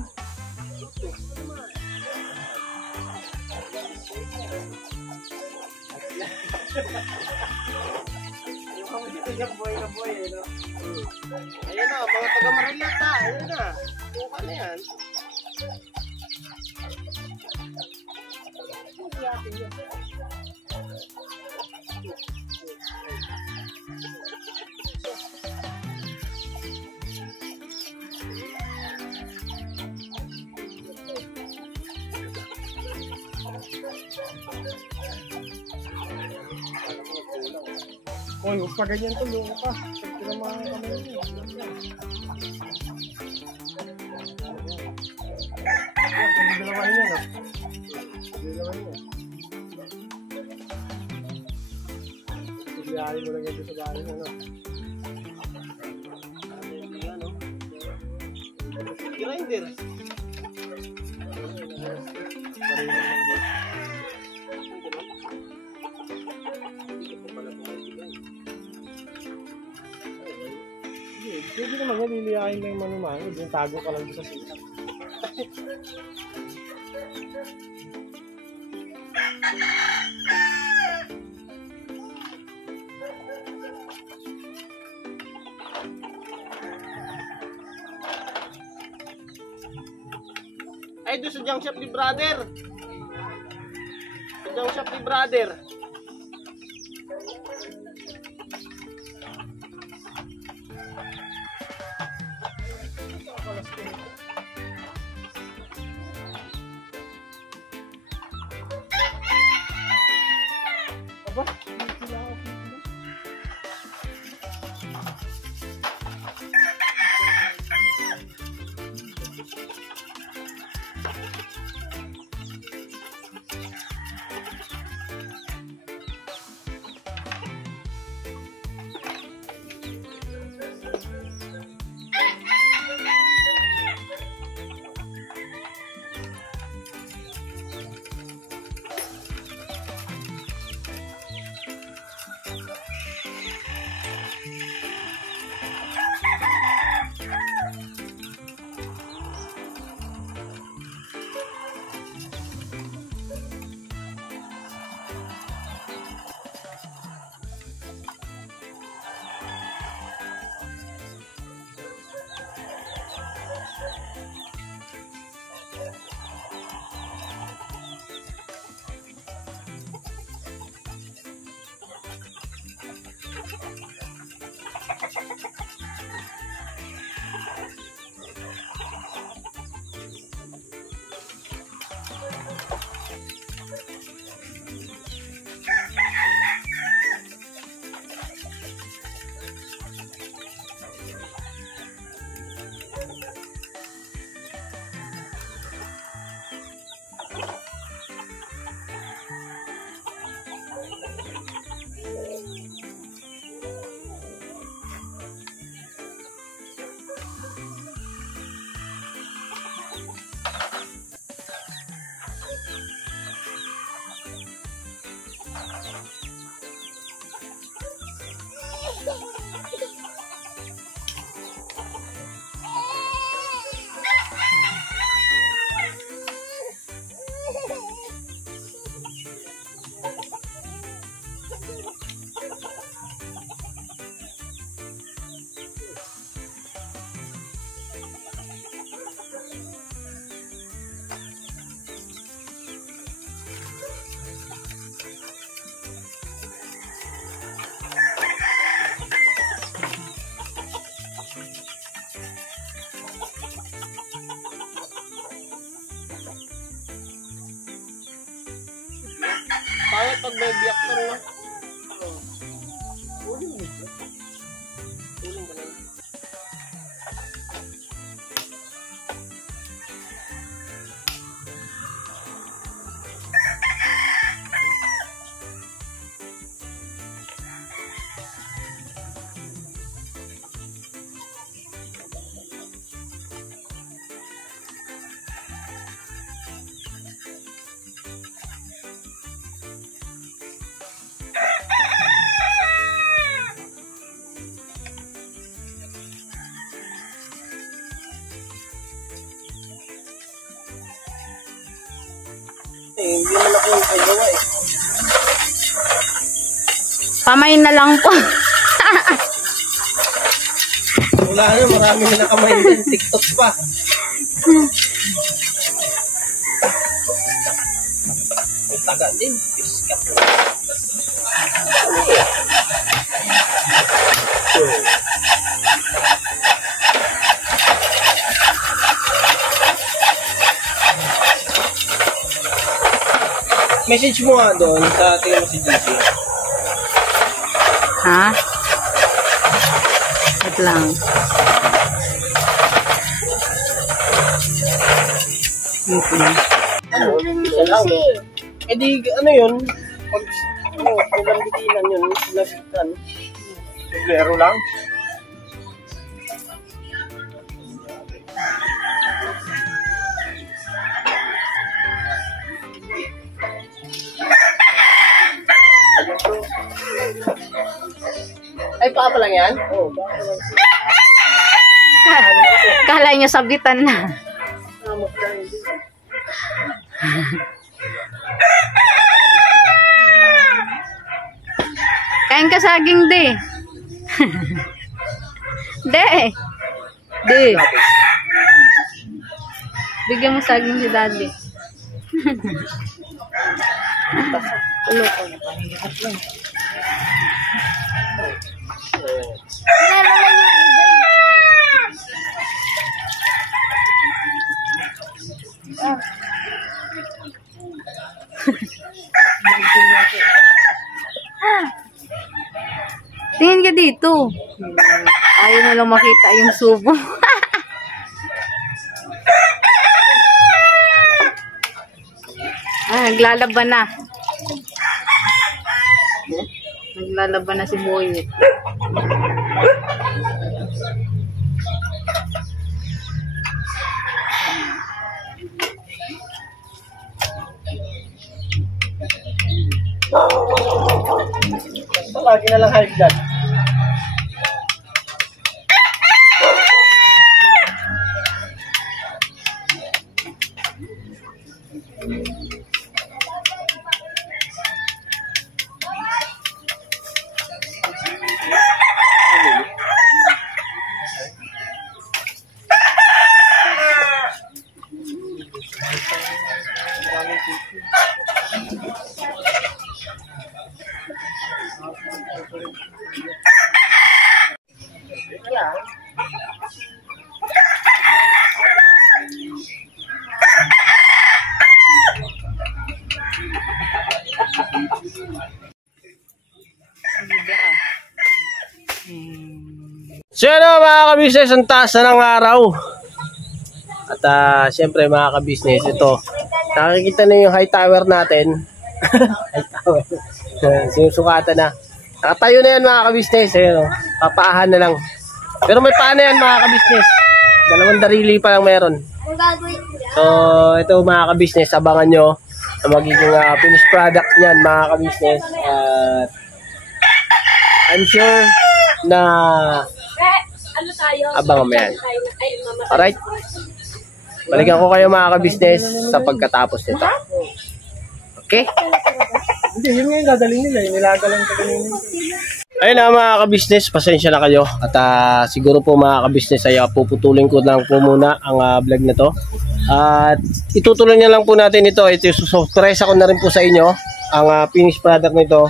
Yung boy na boy eh, no? Ayan na, mga taga-Marilata. Ayan na. Buka na yan. Uy, huwag pa ganyan to, loko ka. Pag tinamahan ka mo yun. Ayan, pagdidalawahin yan, no? Pagdidalawahin yan. Pagdiyahin mo lang yan sa bahay mo, no? Ayan, no? Grinder. Marina lang din. Pwede naman yan, liliyahin lang yung manumano. Yung tago ka lang sa sila. Ay, doon sa junk shop ni brother. Sa junk shop ni brother. Aba, hindi sila ako. Pangit pag may biyak ka, no? Hindi naman ako yung pagawa eh. Pamay na lang po. Wala na, marami na nakamay din. TikTok pa. May taga din. Piskat. Message mo nga doon sa ating mo si GC. Ha? Wait lang. Ano? Isa lang. Eh di, ano yun? Pag, walang bitinan yun. Lagitan. Suglero lang. Ay, paa pa lang yan? Oo, paa pa lang. Kala nyo sabitan na. Kain ka saging, de. De. De. Bigyan mo saging si daddy. Tingin ka dito. Ayaw na lang makita yung subo. Naglalaban na. Naglalaban na si Boyet. Lagi na lang high blood. So yun mga kabisnes, ang taas na ng araw. At syempre mga kabisnes, ito, nakikita na yung high tower natin. High tower. Sinusukatan na. Nakatayo na yan mga kabisnes. Ayun, papaahan na lang. Pero may paa na yan mga kabisnes. 2 darili pa lang meron. So ito mga kabisnes, abangan nyo na magiging finished product niyan mga kabisnes. At I'm sure na Ano tayo? abangan mo yan. Alright. Balikan ko kayo mga kabisnes sa pagkatapos nito. Okay? Hindi, yun nga yung dadalhin nila. Nilaga lang sa kanina. Ayun na mga kabisnes, pasensya na kayo. At siguro po mga kabisnes ay puputulin ko lang po muna ang vlog na to. At itutuloy niya lang po natin ito. Ito surprise ako na rin po sa inyo ang finished product nito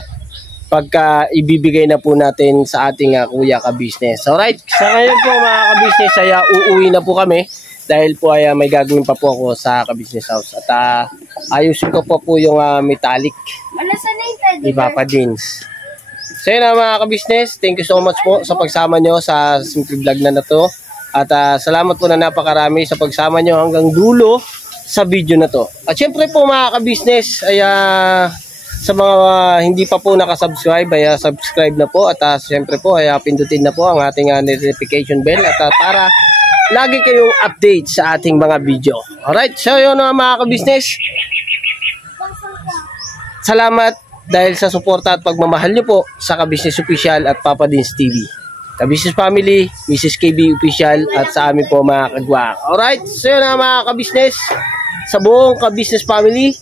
pagka ibibigay na po natin sa ating kuya kabisnes. Alright, sa ngayon po mga kabisnes ay uuwi na po kami dahil po ay may gagawin pa po ako sa kabisnes house. At ayusin ko po yung metallic ni Papa Dins. So yun mga kabisnes, thank you so much po sa pagsama nyo sa simple vlog na to. At salamat po na napakarami sa pagsama nyo hanggang dulo sa video na to. At syempre po mga kabisnes ay sa mga hindi pa po nakasubscribe ay subscribe na po. At syempre po ay pindutin na po ang ating notification bell at para lagi kayong update sa ating mga video. Alright, so yun mga kabisnes. Salamat dahil sa suporta at pagmamahal nyo po sa Kabisnes Official at Papa Dins TV. Kabisnes Family, Mrs. KB Official at sa amin po mga kagwak. Alright, so yun mga kabisnes. Sa buong Kabisnes Family,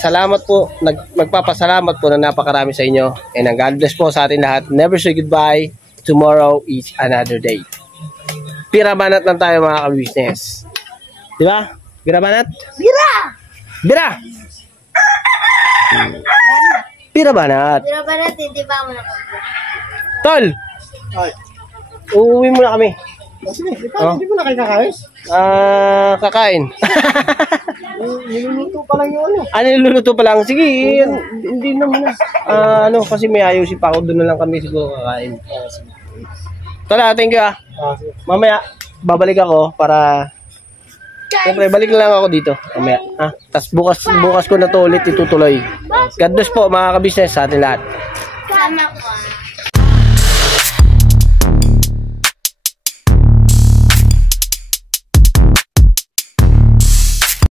salamat po, magpapasalamat po na napakarami sa inyo. And ang God bless po sa atin lahat. Never say goodbye. Tomorrow is another day. Pira banat lang tayo mga ka-business. Di ba? Pira banat? Bira! Bira! Pira banat. Bira ba natin? Di ba mo na Tol! Ay. Uuwi muna kami. Sige, hindi mo na kayo kakain. Kakain. Niluluto pa lang yung ano. Niluluto pa lang. Sige, hindi naman na. Kasi may ayusin pa ako. Doon na lang kami siguro kakain. Tala, thank you Sige. Mamaya, babalik ako para... Siyempre, balik na lang ako dito. Mamaya. Tapos bukas ko na to ulit itutuloy. God bless po mga ka-business sa atin lahat. Sama ko.